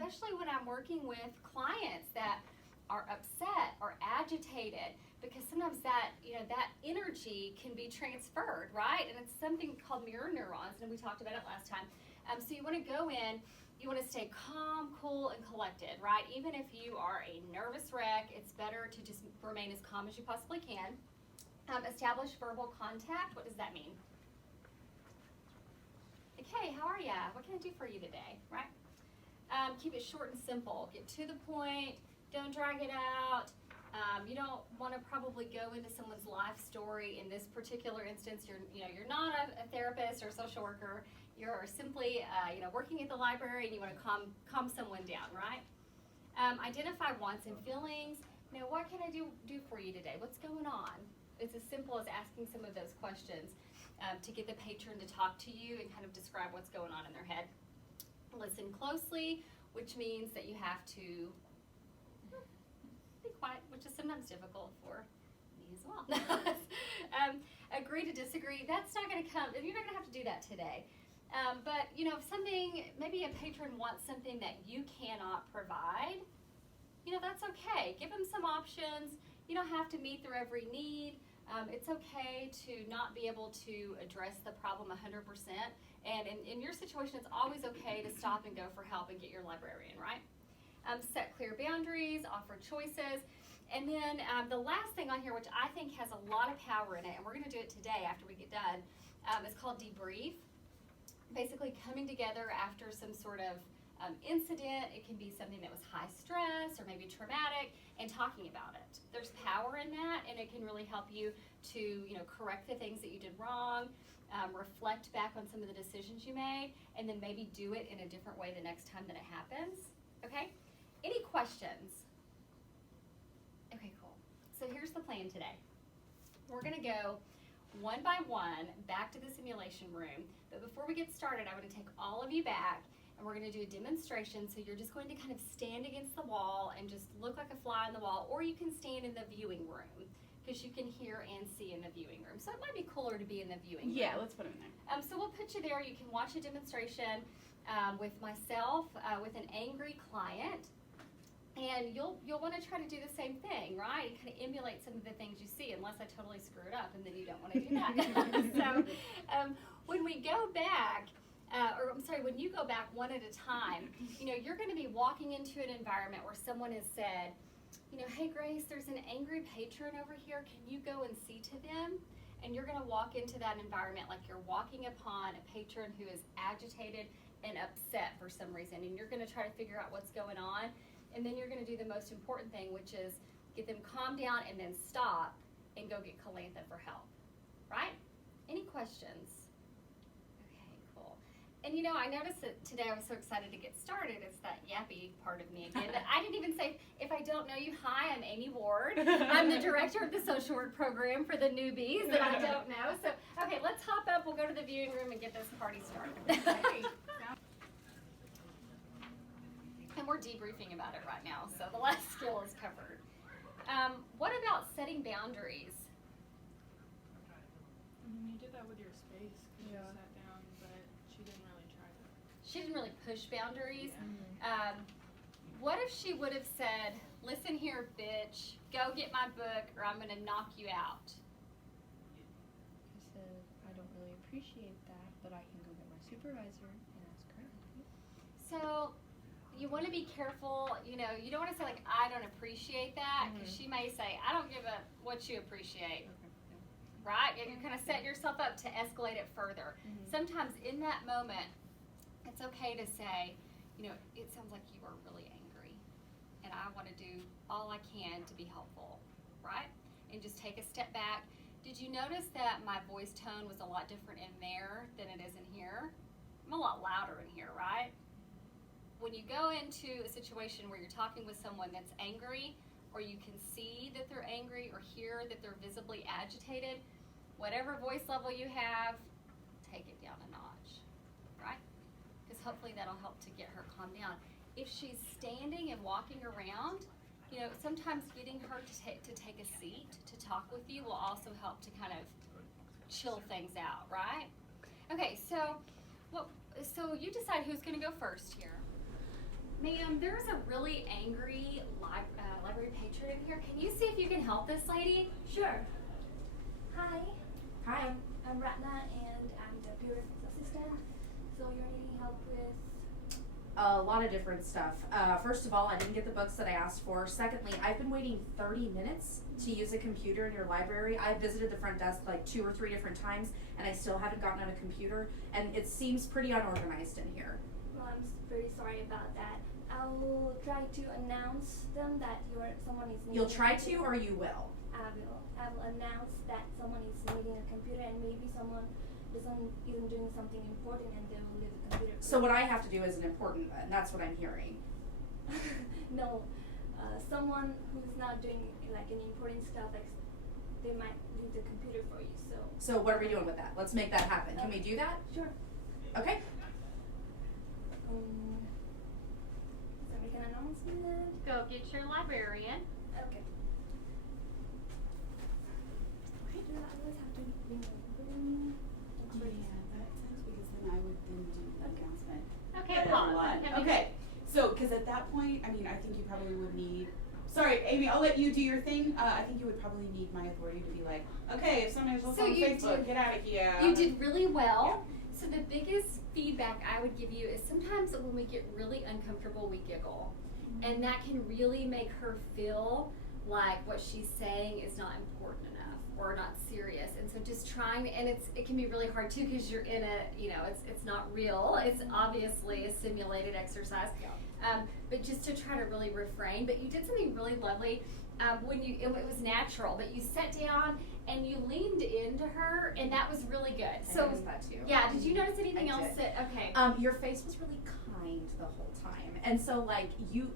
especially when I'm working with clients that are upset or agitated, because sometimes that, that energy can be transferred, right? And it's something called mirror neurons, and we talked about it last time. So you want to go in, you want to stay calm, cool, and collected, right? Even if you are a nervous wreck, it's better to just remain as calm as you possibly can. Establish verbal contact. What does that mean? Like, hey, how are ya? What can I do for you today, right? Keep it short and simple. Get to the point. Don't drag it out. You don't want to probably go into someone's life story. In this particular instance, you're not a therapist or a social worker. You're simply, working at the library, and you want to calm someone down, right? Identify wants and feelings. What can I do for you today? What's going on? It's as simple as asking some of those questions to get the patron to talk to you and kind of describe what's going on in their head. Listen closely, which means that you have to be quiet, which is sometimes difficult for me as well. Agree to disagree. That's not going to come, you're not going to have to do that today. But, if something, maybe a patron wants something that you cannot provide, that's okay. Give them some options. You don't have to meet their every need. It's okay to not be able to address the problem 100%. And in your situation, it's always okay to stop and go for help and get your librarian, right? Set clear boundaries, offer choices. And then the last thing on here, which I think has a lot of power in it, and we're going to do it today after we get done, is called debrief. Basically coming together after some sort of incident. It can be something that was high stress or maybe traumatic, and talking about it. There's power in that, and it can really help you to correct the things that you did wrong, reflect back on some of the decisions you made, and then maybe do it in a different way the next time that it happens. Okay? Any questions? Okay, cool. So here's the plan today. We're going to go one by one back to the simulation room, but before we get started, I want to take all of you back, and we're going to do a demonstration. So you're just going to kind of stand against the wall and just look like a fly on the wall, or you can stand in the viewing room because you can hear and see in the viewing room. So it might be cooler to be in the viewing room. Yeah, let's put them in there. So we'll put you there. You can watch a demonstration with myself, with an angry client, and you'll want to try to do the same thing, right? And kind of emulate some of the things you see, unless I totally screw it up, and then you don't want to do that. So when we go back, when you go back one at a time, you're going to be walking into an environment where someone has said, hey Grace, there's an angry patron over here. Can you go and see to them? And you're going to walk into that environment like you're walking upon a patron who is agitated and upset for some reason. And you're going to try to figure out what's going on. And then you're going to do the most important thing, which is get them calmed down and then stop and go get Calantha for help. Right? Any questions? And I noticed that today I was so excited to get started. It's that yappy part of me again. That I didn't even say, if I don't know you, hi, I'm Amy Ward. I'm the director of the social work program for the newbies that I don't know. So, okay, let's hop up. We'll go to the viewing room and get this party started. And we're debriefing about it right now, so the last skill is covered. What about setting boundaries? You did that with your space because you sat down, but she didn't really try to. She didn't really push boundaries. Yeah. What if she would have said, listen here, bitch, go get my book or I'm going to knock you out? I said, I don't really appreciate that, but I can go get my supervisor and ask her. So you want to be careful, you don't want to say like, I don't appreciate that, because she may say, I don't give a what you appreciate. Right? And you're kind of setting yourself up to escalate it further. Sometimes in that moment, it's okay to say, it sounds like you are really angry, and I want to do all I can to be helpful, right? And just take a step back. Did you notice that my voice tone was a lot different in there than it is in here? I'm a lot louder in here, right? When you go into a situation where you're talking with someone that's angry, or you can see that they're angry or hear that they're visibly agitated, whatever voice level you have, take it down a notch, right? Because hopefully that'll help to get her calmed down. If she's standing and walking around, sometimes getting her to take a seat to talk with you will also help to kind of chill things out, right? Okay, so you decide who's going to go first here. Ma'am, there's a really angry library patron in here. Can you see if you can help this lady? Sure. Hi. Hi. I'm Ratna and I'm the bureau assistant. So you're needing help with? A lot of different stuff. First of all, I didn't get the books that I asked for. Secondly, I've been waiting 30 minutes to use a computer in your library. I visited the front desk like 2 or 3 different times and I still haven't gotten on a computer, and it seems pretty unorganized in here. Well, I'm very sorry about that. I will try to announce them that someone is needing. You'll try a to, computer. or you will? I will. I will announce that someone is needing a computer, and maybe someone isn't doing something important, and they will leave the computer. So what I have to do isn't important then, that's what I'm hearing. No, someone who's not doing like any important stuff, like they might leave the computer for you. So what are we doing with that? Let's make that happen. Can we do that? Sure. Okay. So make an announcement. Go get your librarian. Okay. Why do I always have to bring a That's because then I would then do the announcement. Okay, at pause. everyone. Can we- Okay, so, because at that point, I mean, I think you probably would need, sorry, Amy, I'll let you do your thing. I think you would probably need my authority to be like, okay, if somebody's So on you Facebook, did- get out of here. You did really well. So the biggest feedback I would give you is sometimes when we get really uncomfortable, we giggle. And that can really make her feel like what she's saying is not important enough or not serious. And so just trying, and it can be really hard too because you're in a, it's not real. It's obviously a simulated exercise. But just to try to really refrain. But you did something really lovely when it was natural. But you sat down and you leaned into her, and that was really good. I So noticed that too. yeah, did you notice anything I else did. that? Okay. Your face was really kind the whole time, and so like you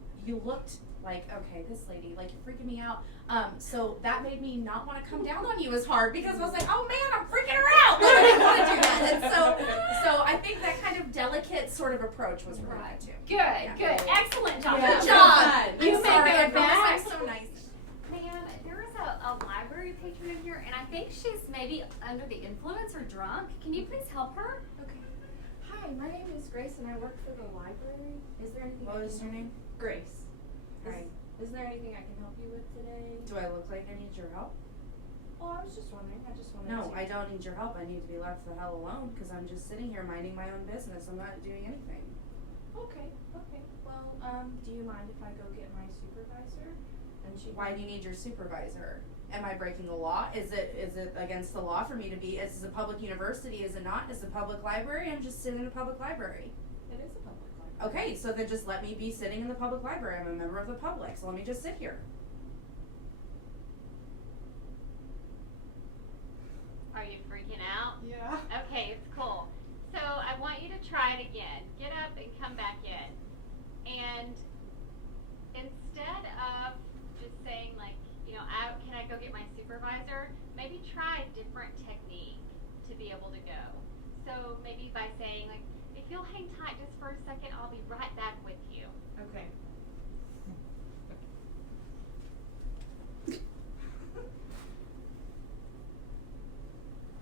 looked like, okay, this lady, like, you're freaking me out. So that made me not want to come down on you as hard because I was like, oh man, I'm freaking her out. Like, I didn't want to do that. And so I think that kind of delicate sort of approach was really good too. Good, Yeah. good, excellent job. Yeah. Good job. Good. You I'm may sorry, go I promise back. I'm so nice. Ma'am, there is a library patron in here, and I think she's maybe under the influence or drunk. Can you please help her? Okay. Hi, my name is Grace and I work for the library. Is there anything What was your name? Grace. Hi. Is there anything I can help you with today? Do I look like I need your help? Oh, I was just wondering. I just wanted No, to. I don't need your help. I need to be left the hell alone because I'm just sitting here minding my own business. I'm not doing anything. Okay, okay. Well, do you mind if I go get my supervisor? And she Why do you need your supervisor? Am I breaking the law? Is it against the law for me to be? Is this a public university? Is it not? Is it a public library? I'm just sitting in a public library. It is a public library. Okay, so then just let me be sitting in the public library. I'm a member of the public, so let me just sit here. Are you freaking out? Yeah. Okay, it's cool. So I want you to try it again. Get up and come back in. And instead of just saying like, can I go get my supervisor? Maybe try a different technique to be able to go. So maybe by saying like, if you'll hang tight just for a second, I'll be right back with you. Okay.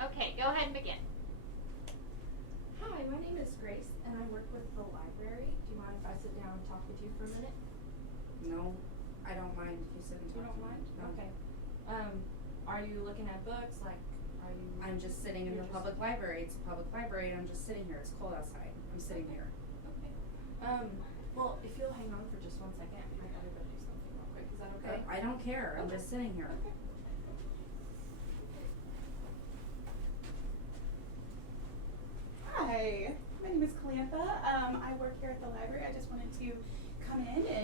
Okay, go ahead and begin. Hi, my name is Grace and I work with the library. Do you mind if I sit down and talk with you for a minute? No, I don't mind if you sit and You talk don't to me. mind? No. Okay. Are you looking at books? Like, are you? I'm just sitting in You're the just- public library. It's a public library and I'm just sitting here. It's cold outside. I'm sitting here. Okay. Well, if you'll hang on for just 1 second, I gotta go do something real quick. Is that okay? I don't care. I'm Okay. just sitting here. Okay. Hi, my name is Calantha. I work here at the library. I just wanted to come in and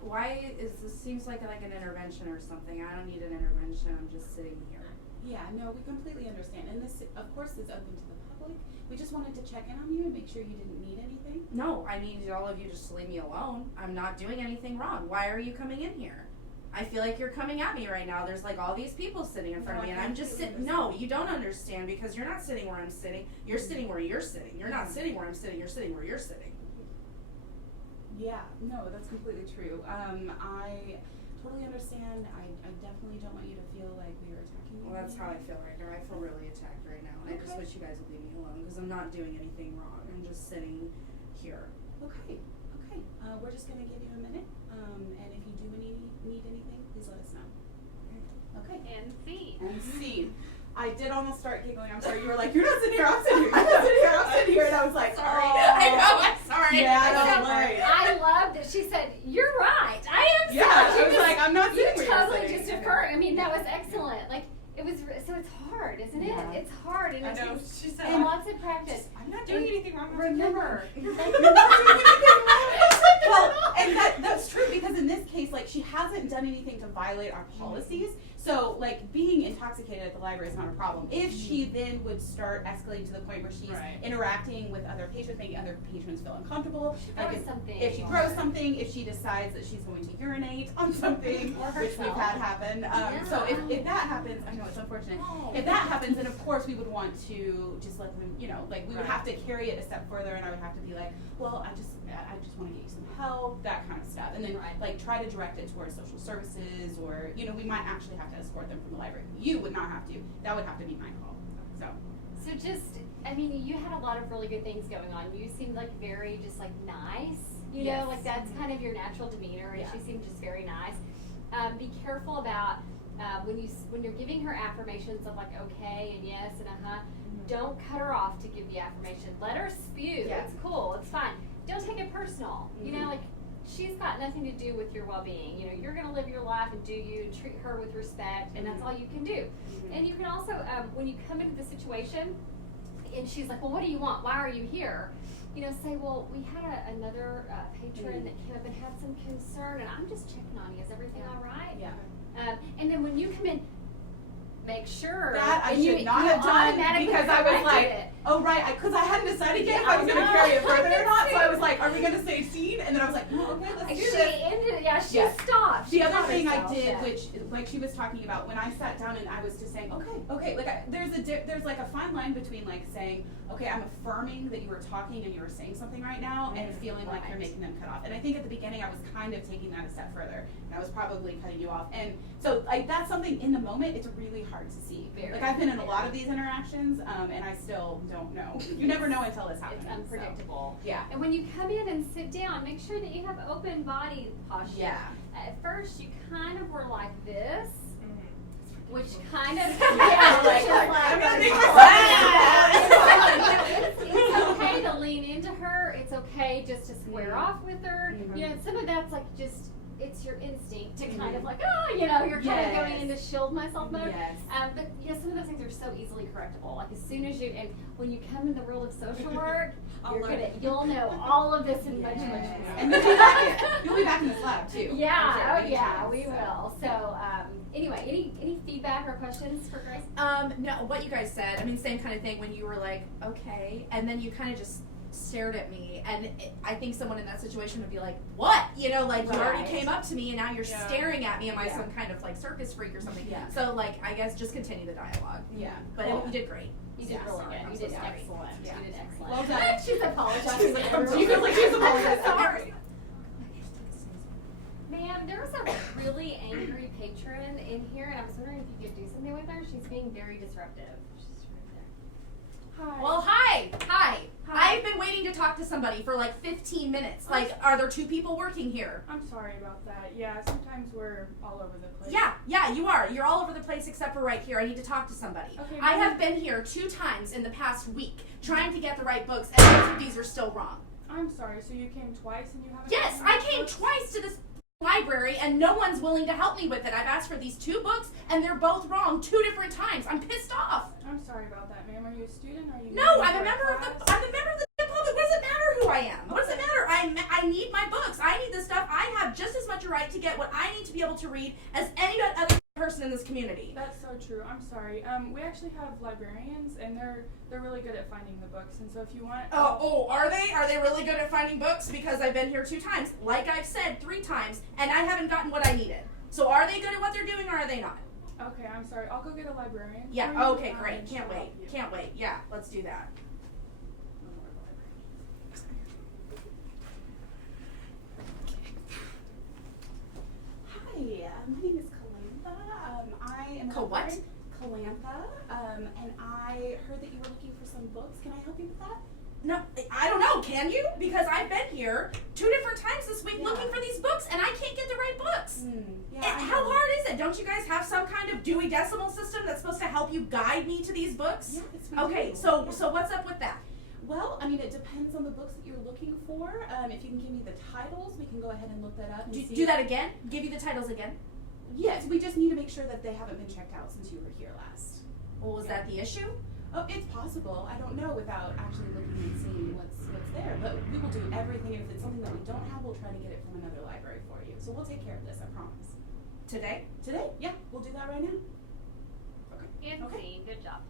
Why is this seems like an intervention or something? I don't need an intervention. I'm just sitting here. Yeah, no, we completely understand. And this, of course, is open to the public. We just wanted to check in on you and make sure you didn't need anything. No, I need all of you just to leave me alone. I'm not doing anything wrong. Why are you coming in here? I feel like you're coming at me right now. There's like all these people sitting in front No, of me I and I'm just sitting. completely No, you don't understand because you're not sitting where I'm sitting. You're sitting where you're sitting. You're not sitting where I'm sitting. You're sitting where you're sitting. Yeah, no, that's completely true. I totally understand. I definitely don't want you to feel like we are attacking you. Well, that's how I feel right now. I feel really attacked right now. And I just Okay. wish you guys would leave me alone because I'm not doing anything wrong. I'm just sitting here. Okay. Okay. And see. And scene. I did almost start giggling. I'm sorry. You were like, you're not sitting here. I'm sitting here. You're not sitting here. I'm sitting here. And I was like, Sorry. Oh. I know, I'm sorry. Yeah, So, don't worry. I love that she said, "You're right. I am." Yeah, sorry." I was like, I'm not You sitting where you're totally sitting. just affirmed. I mean, that was excellent. Like it was. So it's hard, isn't it? Yeah. It's hard, and I it know. takes She said, and lots of practice. I'm not doing anything wrong. Remember, You're not doing anything wrong. Well, and that's true because in this case, like she hasn't done anything to violate our policies. So, like, being intoxicated at the library is not a problem. If she then would start escalating to the point where she's Right. interacting with other patrons, making other patrons feel uncomfortable, like throw something. if she throws something, if she decides that she's going to urinate on something, Or which we've herself. had happen. So if that happens, I know it's unfortunate. If that happens, then of course we would want to just let them, like we would Right. have to carry it a step further, and I would have to be like, well, I just want to get you some help, that kind of stuff, and then Right. like try to direct it towards social services, or we might actually have to escort them from the library. You would not have to. That would have to be my call. So So just, I mean, you had a lot of really good things going on. You seemed like very just like nice, you know, Yes. like that's kind of your natural demeanor, and Yeah. she seemed just very nice. Be careful about when you're giving her affirmations of like okay and yes and Don't cut her off to give the affirmation. Let her spew. Yeah. It's cool. It's fine. Don't take it personal. You know, Mhm. like she's got nothing to do with your well-being. You're gonna live your life and do you, and treat her with respect, and that's all you can do. And you can also, when you come into the situation, and she's like, well, what do you want? Why are you here? Say, well, we had another patron that came up and had some concern, and I'm just checking on you. Is everything all right? yeah. And then when you come in, make sure That I and should not have done automatically because I was corrected like, it. oh right, because I hadn't decided yet if I I was going to know. carry it further I or not. So I can was like, are we going to say scene? And then I was like, no, okay, let's do She this. ended, she Yes. stopped. The She other caught thing I herself, did, yeah. which like she was talking about, when I sat down and I was just saying, okay, like there's like a fine line between like saying, okay, I'm affirming that you were talking and you were saying something right now, and feeling like you're Right. making them cut off. And I think at the beginning I was kind of taking that a step further, and I was probably cutting you off. And so like that's something in the moment it's really hard to see. Very, Like I've been in a very. lot of these interactions, and I still don't know. You never know until it's happening. It's unpredictable. So, yeah. And when you come in and sit down, make sure that you have open body posture. Yeah. At first, you kind of were like this, which kind of Like, which is I'm gonna make it's okay to lean into her. It's okay just to square off with her. Mhm. Some of that's like just it's your instinct to kind of like you're kind of going Yes. into shield myself mode. Yes. But some of those things are so easily correctable. Like as soon as you and when you come in the world of social work, you'll know all of this and much more. And you'll be back in this lab too. Yeah, I'm sure, oh yeah, anytime, we so. will. So anyway, any feedback or questions for Grace? No, what you guys said, I mean, same kind of thing when you were like, okay, and then you kind of just stared at me, and I think someone in that situation would be like, what? You already Right. came up to me, and now you're Yeah. staring at me. Am I Yeah. some kind of like circus freak or something? Yeah. So I guess just continue the dialogue. Yeah. But Cool. you did great. You did Yeah, really sorry, good. I'm You so did sorry. excellent. Yeah. You did excellent. Well done. She's apologizing. She's like, she feels like she's apologizing. Sorry. Ma'am, there was a really angry patron in here, and I was wondering if you could do something with her. She's being very disruptive. She's right there. Hi. Well, hi. Hi. I've been waiting to talk to somebody for 15 minutes. Are there two people working here? I'm sorry about that. Yeah, sometimes we're all over the place. Yeah, you are. You're all over the place except for right here. I need to talk to somebody. Okay, I well- have been here 2 times in the past week trying to get the right books, and both of these are still wrong. I'm sorry. So you came twice and you haven't. Yes, gotten I the came books? twice to this library, and no one's willing to help me with it. I've asked for these 2 books, and they're both wrong 2 different times. I'm pissed off. I'm sorry about that, ma'am. Are you a student? Are you? No, new I'm to a member our of the class? public. What does it matter who I am? What does it matter? I need my books. I need the stuff. I have just as much a right to get what I need to be able to read as any other person in this community. That's so true. I'm sorry. We actually have librarians, and they're really good at finding the books. And so if you want, Are they? Are they really good at finding books? Because I've been here 2 times, like I've said 3 times, and I haven't gotten what I needed. So are they good at what they're doing, or are they not? Okay, I'm sorry. I'll go get a librarian. for Yeah. you, Okay. Great. and Can't she'll wait. help you. Can't wait. Yeah. Let's do that. Hi, my name is Calantha. I am What? Calantha. And I heard that you were looking for some books. Can I help you with that? No, I don't know. Can you? Because I've been here 2 different times this week Yeah. looking for these books, and I can't get the right books. Yeah. And how hard is it? Don't you guys have some kind of Dewey Decimal System that's supposed to help you guide me to these books? Yes, we Okay, do. so what's up with that? Well, I mean, it depends on the books that you're looking for. If you can give me the titles, we can go ahead and look that up. And see Do if- that again? Give you the titles again? Yes, we just need to make sure that they haven't been checked out since you were here last. Well, was that the issue? Oh, it's possible. I don't know without actually looking and seeing what's there. But we will do everything. And if it's something that we don't have, we'll try to get it from another library for you. So we'll take care of this, I promise. Today? Today? Yeah, we'll do that right now. And Okay. scene. Good job.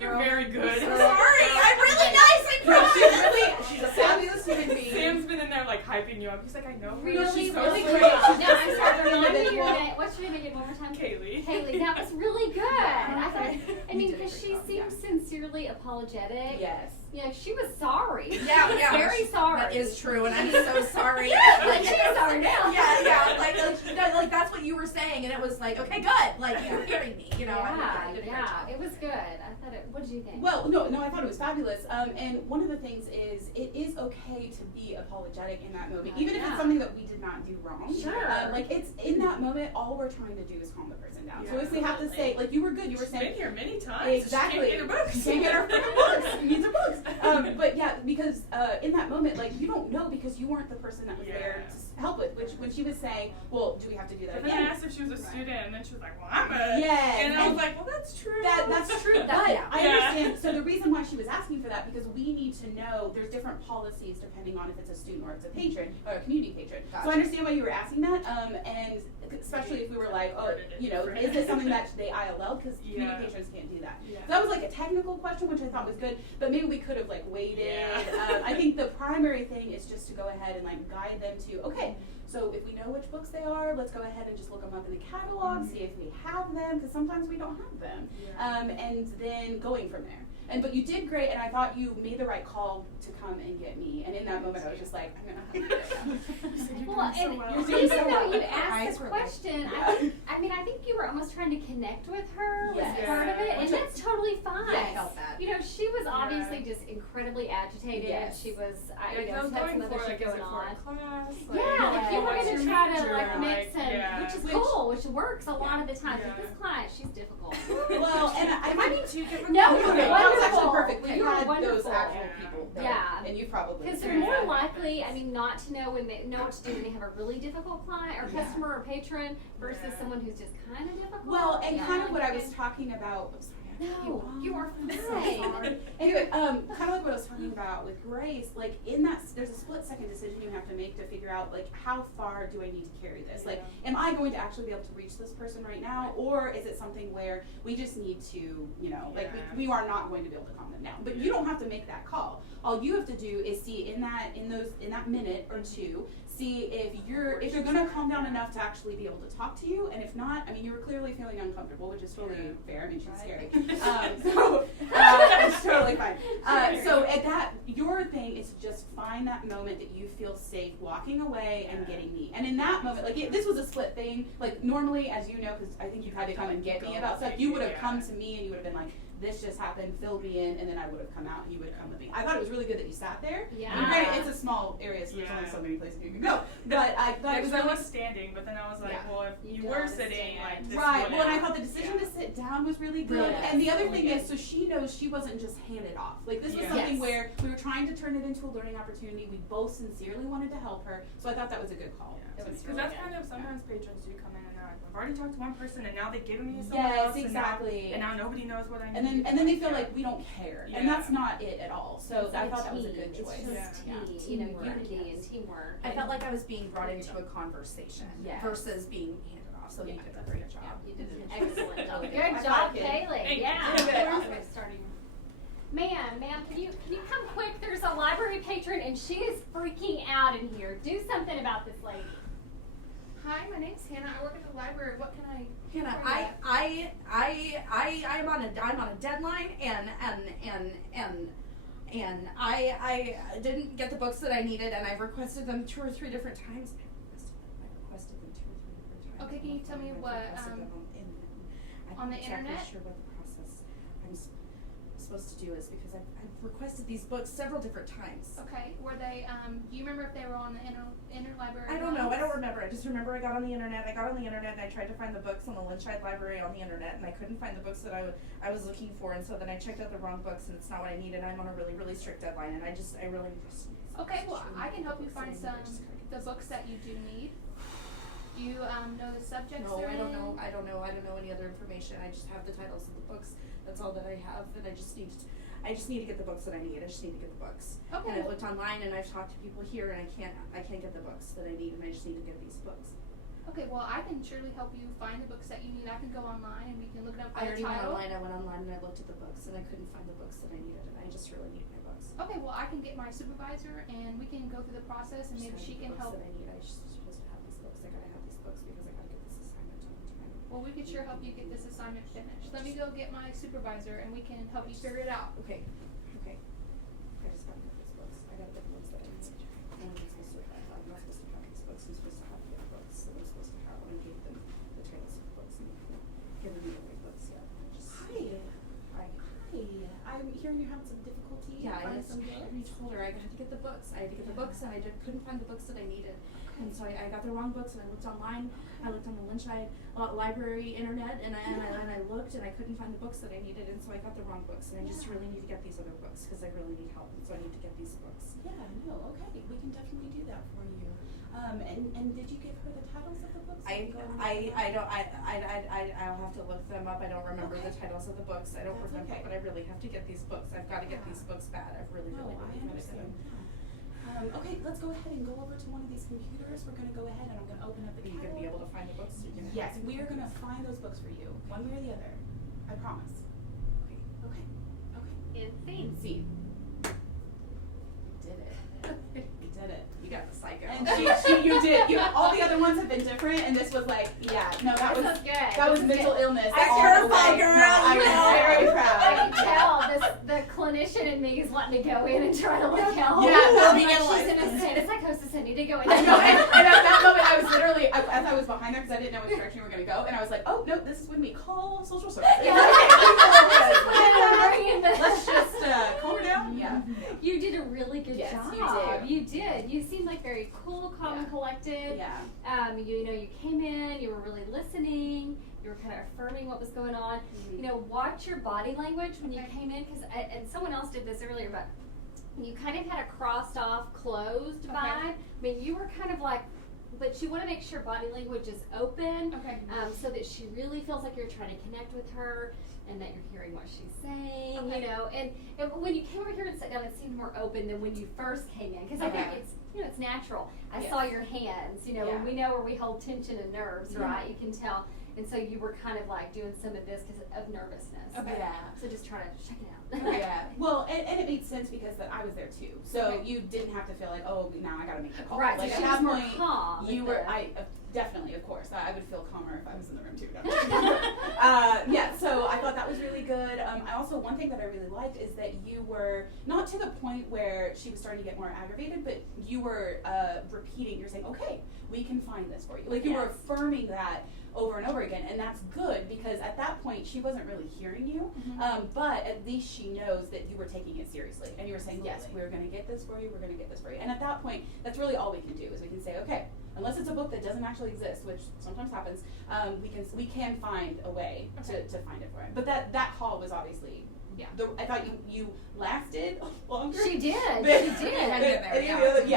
You're very good. Sorry, I'm really nice, I promise. She's a fabulous human being. Sam's been in there like hyping you up. He's like, I know her. Really, She's so really sweet. good. No, She's I'm just sorry. another Remind me your individual. name. What's your name again? One more time. Kaylee. Haley, that was really good. I thought, Okay. I mean, You did a because great she job, seemed sincerely apologetic. Yes. You know, she was sorry. Yeah, Very sorry. That is true, and I'm so sorry. Like, she's sorry now. Yeah, like that's what you were saying, and it was like, okay, good. Like you were hearing me, you know. I did a great job. It was good. I thought it. What did you think? Well, no, I thought it was fabulous. And one of the things is, it is okay to be apologetic in that moment, even if Yeah. it's something that we did not do wrong. Sure. Like, it's in that moment, all we're trying to do is calm the person down. So Yeah. if we have to say, like, you were good, you were She's saying, been here many times. exactly. She can't get her books. You can't get our freaking books. We need some books. But yeah, because in that moment, like, you don't know because you weren't the person that was there Yeah. to help with. Which when she was saying, well, do we have to do that But then I again? asked if she was a student, and then she was like, well, I'm a. Yes. And I was like, well, that's true. That's true, but yeah. I Yeah. understand. So the reason why she was asking for that, because we need to know there's different policies depending on if it's a student or it's a patron or a community patron. So I Gotcha. understand why you were asking that, and especially if we were like, oh, you know, is this something that they ILL? Because community Yeah. patrons can't do that. Yeah. So that was like a technical question, which I thought was good, but maybe we could have like waited. Yeah. I think the primary thing is just to go ahead and like guide them to, okay, so if we know which books they are, let's go ahead and just look them up in the catalog, see if we have them, because sometimes we don't have them. Yeah. And then going from there. But you did great, and I thought you made the right call to come and get me. And in that moment, I was just like, I'm gonna have to get you. Well, and You're doing even so though well. you Eyes asked the were question, Yeah. I think you were almost trying to connect with her was Yes. part of it, and Which that's totally fine. Yeah, I felt that. You know, she was obviously just incredibly agitated. Yes. She was, Yeah, you know, I was had going some other for shit like, is going it on. for a class? Yeah, like you were what's gonna your try to major? like mix and yeah. which is Which- cool, which works a lot of the time. Yeah. But this client, she's difficult. Well, and I Am I being too different? No, okay, you're that was wonderful. actually perfect. We You were had those wonderful. actual Yeah. people. That Yeah. And you probably. Because they're experienced more that. likely, I mean, not to know when they know what to do when they have a really difficult client or Yeah. customer or patron versus Yeah. someone who's just kind of difficult. Well, and Yeah. kind of what I was talking about. I'm sorry, I cut No, off. you are I'm so fine. sorry. Anyway, kind of like what I was talking about with Grace, like in that, there's a split-second decision you have to make to figure out, like, how far do I need to carry this? Like, am I going to actually be able to reach this person right now, or is it something where we just need to, you know, like Yeah. we are not going to be able to calm them down? But you don't have to make that call. All you have to do is see in that minute or two, see if you're gonna calm down enough to actually be able to talk to you, and if not, I mean, you were clearly feeling uncomfortable, which is totally fair. I mean, she's scary. So it's totally fine. So at that, your thing is to just find that moment that you feel safe walking away and getting me. And in that moment, like this was a split thing. Like normally, as you know, because I think you've had to come and get me about stuff, you would have come to me and you would have been like, this just happened, fill me in, and then I would have come out and you would come with me. I thought it was really good that you sat there. Yeah. And granted, it's a small area, so there's only so many places you can go. But I thought it was Because I really was standing, but then I was like, Yeah. well, if You you don't were understand. sitting, like, this right. wouldn't- Well, and I thought the decision to sit down was really good. Really And the other Really thing good. is, so she knows she wasn't just handed off. Like this was Yeah. something Yes. where we were trying to turn it into a learning opportunity. We both sincerely wanted to help her, so I thought that was a good call. It was Because really that's good. kind of sometimes patrons do come in and they're like, I've already talked to one person and now they've given me someone Yes, else exactly. and now nobody knows what I need. And then they feel Yeah. like we don't care, and Yeah. that's not it at all. So It's I like thought that was a team. good choice. It's just Yeah. team, you know, Teamwork. unity and teamwork. I and- felt like I was being brought into a conversation Yes. versus being handed off. So you Yeah. did a great job. You did an excellent job. Really Good good. job, I like it. Kaylee. Thank you. Yeah. Did a good. Awesome. Starting. Ma'am, can you come quick? There's a library patron and she is freaking out in here. Do something about this lady. Hi, my name's Hannah. I work at the library. What can I? Hannah, for you? I'm on a deadline and I didn't get the books that I needed and I've requested them 2 or 3 different times. I requested them 2 or 3 different times. Okay, can you tell me I've what, requested them on the I'm not exactly internet? sure what the process. I'm supposed to do is because I've requested these books several different times. Okay. Were they? Do you remember if they were on the interlibrary? I don't know. I lines? don't remember. I just remember I got on the internet. I tried to find the books on the Lynchide Library on the internet, and I couldn't find the books that I was looking for, and so then I checked out the wrong books, and it's not what I needed. I'm on a really, really strict deadline, and I really just. Okay. Well, I can help you find the books that you do need. Do you know the subjects? No, they're I don't in? know. I don't know any other information. I just have the titles of the books. That's all that I have, and I just need to get the books that I need. I just need to get the books. Okay. And I've looked online, and I've talked to people here, and I can't get the books that I need, and I just need to get these books. Okay. Well, I can surely help you find the books that you need. I can go online and we can look it up by I the already went title. online. I went online and I looked at the books, and I couldn't find the books that I needed, and I just really need my books. Okay. Well, I can get my supervisor and we can go through the process and maybe she can help. That I need. I just supposed to have these books. I gotta have these books because I gotta get this assignment done on time. Well, we could sure help you get this assignment finished. Let me go get my supervisor and we can help you figure it out. Okay. I just gotta get these books. I gotta get the ones that I need. I'm not supposed to have. I'm not supposed to have these books. I'm supposed to have the other books that I'm supposed to have when I gave them the titles of the books and given me the right books yet. Hi. I'm hearing you're having some difficulty finding some books. I told her I had to get the books. I had to get the books, and I couldn't find the books that I needed. And so I got the wrong books, and I looked online. I looked on the Lynchide library internet, and I looked, and I couldn't find the books that I needed, and so I got the wrong books. And I just really need to get these other books because I really need help, and so I need to get these books. Yeah, no, okay. We can definitely do that for you. And did you give her the titles of the books? I'll have to look them up. I don't remember the titles of the books. I don't That's remember, okay. but I really have to get these books. I've got to get these books bad. I've really I got to get understand. them. Okay, let's go ahead and go over to one of these computers. We're going to go ahead and I'm going to open up the Are you going to be able to find the books? Or you're gonna Yes, we are going to find those books for you, one way or the other. I promise. Okay. Insane. See. Did it. You did it. You got the psycho. And you did. All the other ones have been different, and this was like, yeah, no, that was This is good. that was This is mental good. illness. I all heard the that, way. girl, No, I was you know. very I proud. can tell the clinician in me is wanting to go in and try to look help. Yeah, no, like because she's in a state of psychosis. I need to go in. I know, and at that moment, I was literally, as I was behind there, because I didn't know which direction we were going to go, and I was like, oh, no, this is when we call social services. Yeah. Let's just calm her down. Yeah. You did a really good Yes, job. you did. You did. You seemed like very cool, calm, and collected. Yeah. You came in. You were really listening. You were kind of affirming what was going on. Watch your body language when you came in, because and someone else did this earlier, but you kind of had a crossed off, closed vibe. I mean, you were kind of like, but you want to make sure body language is open, so that she really feels like you're trying to connect with her and that you're hearing what she's saying, and when you came over here and sat down, it seemed more open than when you first came in, because I think it's natural. I saw your hands, and we know where we hold tension and nerves, right? You can tell. And so you were kind of like doing some of this because of nervousness. Okay. Yeah. So just try to check it out. Yeah. Well, and it made sense because that I was there too. So you didn't have to feel like, oh, now I got to make the call. Right. Like So at she that was more point, calm. you were. Definitely, of course. I would feel calmer if I was in the room too. Yeah. So I thought that was really good. I also, one thing that I really liked is that you were not to the point where she was starting to get more aggravated, but you were repeating. You're saying, okay, we can find this for you. Like you were affirming that over and over again, and that's good because at that point she wasn't really hearing you, but at least she knows that you were taking it seriously and you were saying, yes, we're going to get this for you, we're going to get this for you. And at that point, that's really all we can do is we can say, okay, unless it's a book that doesn't actually exist, which sometimes happens, we can find a way to find it for him. But that call was obviously, I thought you lasted longer. She did. She did. You really,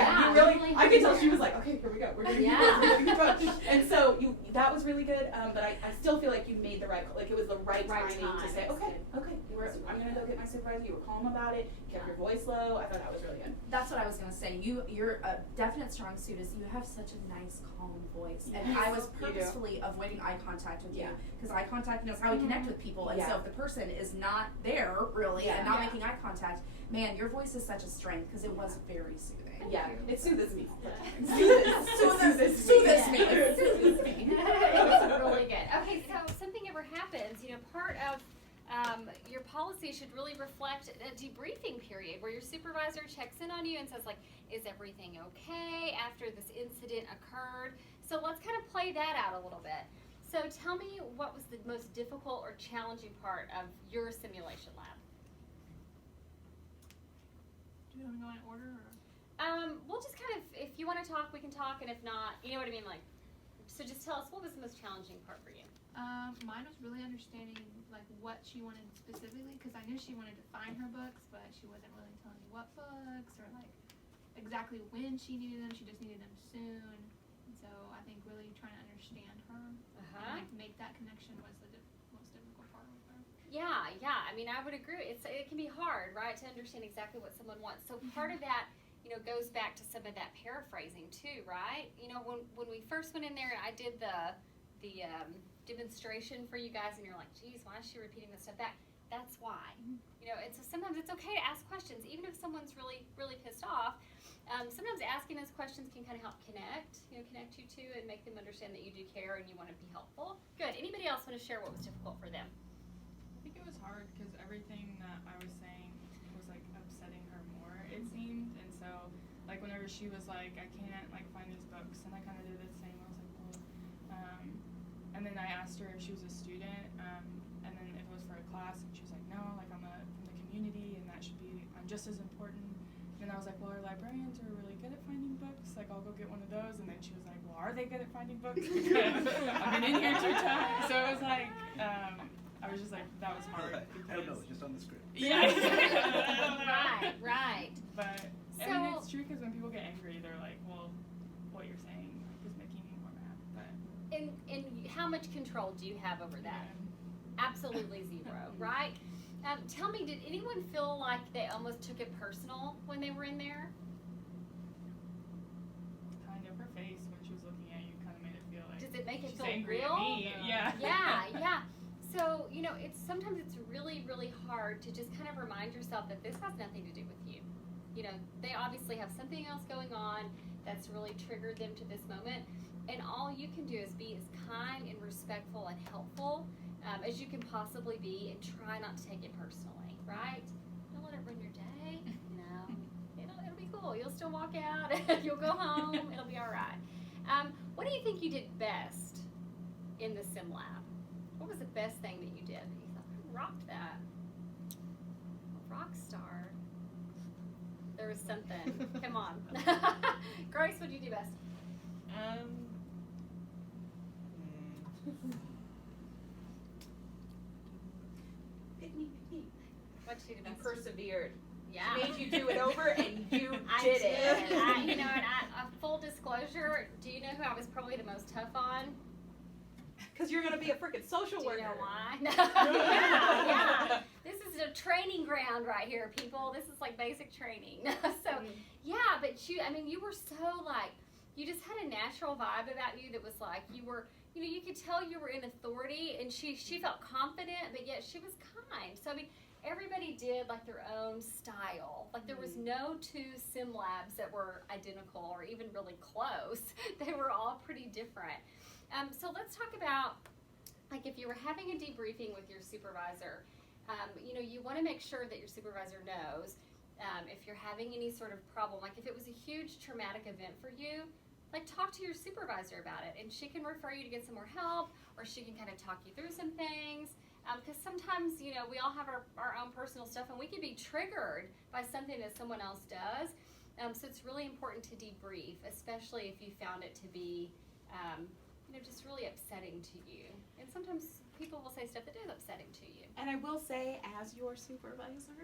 I could tell she was like, okay, here we go. We're going to keep And so that was really good, but I still feel like you made the right call. Like it was the right timing to say, okay, I'm going to go get my supervisor. You were calm about it. You kept your voice low. I thought that was really good. That's what I was going to say. Your definite strong suit is you have such a nice, calm voice. And I was purposefully avoiding eye contact with you because eye contact knows how we connect with people. And so if the person is not there really and not making eye contact, man, your voice is such a strength because it was very soothing. Yeah, it soothes me. Soothes me. It was really good. Okay, so if something ever happens, part of your policy should really reflect a debriefing period where your supervisor checks in on you and says, like, is everything okay after this incident occurred? So let's kind of play that out a little bit. So tell me what was the most difficult or challenging part of your simulation lab? Do we want to go in order? Or? We'll just kind of, if you want to talk, we can talk, and if not, you know what I mean? Like, so just tell us, what was the most challenging part for you? Mine was really understanding like what she wanted specifically, because I knew she wanted to find her books, but she wasn't really telling me what books or like exactly when she needed them. She just needed them soon. And so I think really trying to understand her and like make that connection was the most difficult part with her. Yeah. I mean, I would agree. It can be hard, right, to understand exactly what someone wants. So part of that, you know, goes back to some of that paraphrasing too, right? You know, when we first went in there, I did the demonstration for you guys, and you're like, geez, why is she repeating this stuff back? That's why. You know, and so sometimes it's okay to ask questions, even if someone's really, really pissed off. Sometimes asking those questions can kind of help connect you two and make them understand that you do care and you want to be helpful. Good. Anybody else want to share what was difficult for them? I think it was hard because everything that I was saying was like upsetting her more, it seemed. And so like whenever she was like, I can't like find these books, and I kind of did the same. I was like, well, and then I asked her if she was a student, and then if it was for a class, and she was like, no, like I'm from the community, and that should be, I'm just as important. And I was like, well, our librarians are really good at finding books. Like, I'll go get one of those. And then she was like, well, are they good at finding books? Because I've been in here 2 times. So it was like, I was just like, that was hard. I don't know, it's just on the script. Yeah. Right. But, So, I mean, it's true because when people get angry, they're like, well, what you're saying is making me more mad. But and how much control do you have over that? Absolutely zero, right? Tell me, did anyone feel like they almost took it personal when they were in there? kind of her face when she was looking at you kind of made it feel like Does it make it she's feel angry real? at me. Yeah. Yeah. So, you know, sometimes it's really, really hard to just kind of remind yourself that this has nothing to do with you. You know, they obviously have something else going on that's really triggered them to this moment. And all you can do is be as kind and respectful and helpful as you can possibly be, and try not to take it personally, right? Don't let it ruin your day, you know. It'll be cool. You'll still walk out. You'll go home. It'll be all right. What do you think you did best in the sim lab? What was the best thing that you did? You thought, I rocked that. A rock star. There was something. Come on. Grace, what did you do best? Pick me. What did you do You best? persevered. Yeah. Made you do it over, and you I did it. You know, and full disclosure, do you know who I was probably the most tough on? Because you're gonna be a freaking social Do worker. you know why? yeah. This is a training ground right here, people. This is like basic training. So, yeah, but you were so like, you just had a natural vibe about you that was like, you were, you know, you could tell you were in authority, and she felt confident, but yet she was kind. So, I mean, everybody did like their own style. Like there was no 2 sim labs that were identical or even really close. They were all pretty different. So let's talk about, like, if you were having a debriefing with your supervisor, you know, you want to make sure that your supervisor knows if you're having any sort of problem. Like if it was a huge traumatic event for you, like talk to your supervisor about it, and she can refer you to get some more help, or she can kind of talk you through some things. Because sometimes, you know, we all have our own personal stuff, and we can be triggered by something that someone else does. So it's really important to debrief, especially if you found it to be, you know, just really upsetting to you. And sometimes people will say stuff that is upsetting to you. And I will say, as your supervisor,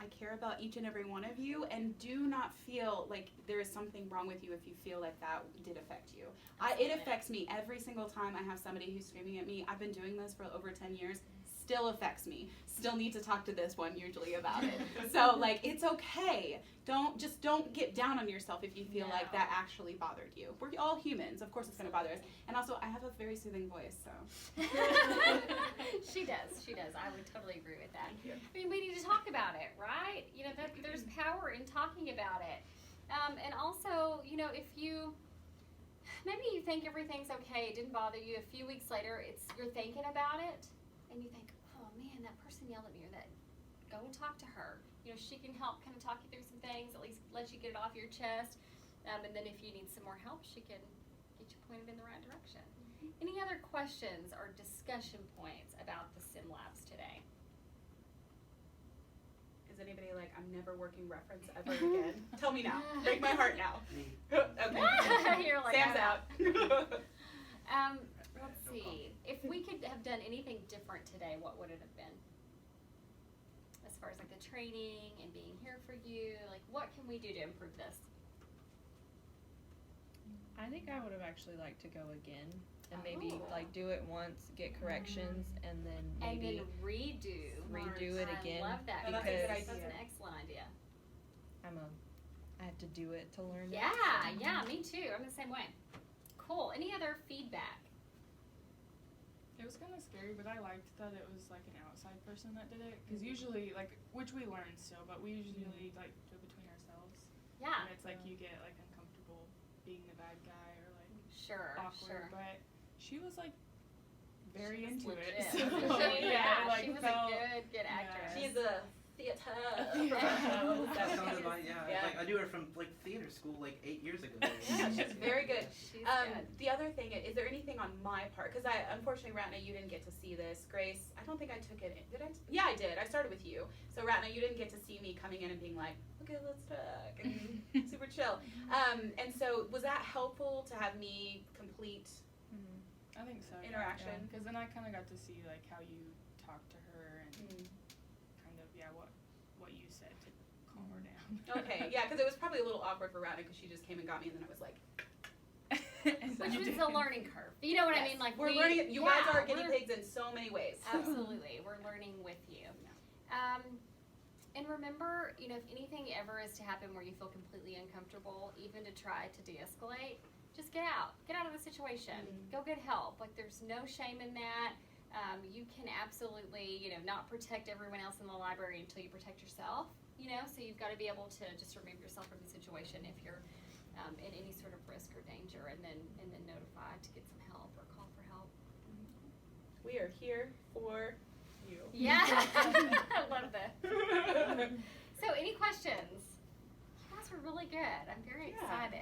I care about each and every one of you, and do not feel like there is something wrong with you if you feel like that did affect you. It affects me every single time I have somebody who's screaming at me. I've been doing this for over 10 years. Still affects me. Still need to talk to this one usually about it. So like, it's okay. Don't get down on yourself if you feel like that actually bothered you. We're all humans. Of course it's gonna bother us. And also, I have a very soothing voice, so. She does. I would totally agree with that. I mean, we need to talk about it, right? You know, there's power in talking about it. And also, you know, if maybe you think everything's okay, it didn't bother you, a few weeks later, you're thinking about it, and you think, oh man, that person yelled at me, or that, go and talk to her. You know, she can help kind of talk you through some things, at least let you get it off your chest. And then if you need some more help, she can get you pointed in the right direction. Any other questions or discussion points about the sim labs today? Is Is anybody like, I'm never working reference ever again? Tell me now. Break my heart now. Okay. You're like, Sam's "I'm out. Let's see. If we could have done anything different today, what would it have been? As far as like the training and being here for you, like what can we do to improve this? I think I would have actually liked to go again and maybe Oh. like do it once, get corrections, and then maybe And then redo it again. I love that. Oh, that's a good because idea. That's an excellent idea. I have to do it to learn it. Yeah, me too. I'm the same way. Cool. Any other feedback? It was kind of scary, but I liked that it was like an outside person that did it. Because usually, like, which we learned still, but we usually like do it between ourselves. Yeah. And it's like you get like uncomfortable being the bad guy or like Sure. awkward. Sure. But she was like very She was into it. legit. So, yeah, it, like, she was felt, a good actress. She's a theater professional. That sounded like, yeah. Yeah. Like, I knew her from like theater school like 8 years ago. Yeah, she's very good. She's good. The other thing is there anything on my part? Because unfortunately, Ratna, you didn't get to see this. Grace, I don't think I took it. Did I? Yeah, I did. I started with you. So Ratna, you didn't get to see me coming in and being like, okay, let's talk, and super chill. And so was that helpful to have me complete? I think so. Interaction. Because then I kind of got to see like how you talk to her and kind of what you said to calm her down. Okay, yeah, because it was probably a little awkward for Ratna because she just came and got me, and then I was like. And so Which you was did. a learning curve. You know what I Yes. mean? Like we're learning. You guys are guinea we're- pigs in so many ways. Absolutely. We're learning with you. And remember, you know, if anything ever is to happen where you feel completely uncomfortable, even to try to de-escalate, just get out. Get out of the situation. Go get help. Like, there's no shame in that. You can absolutely, you know, not protect everyone else in the library until you protect yourself, you know, so you've got to be able to just remove yourself from the situation if you're in any sort of risk or danger, and then notify to get some help or call for help. We are here for you. Yeah, I love that. So, any questions? You guys were really good. I'm very excited.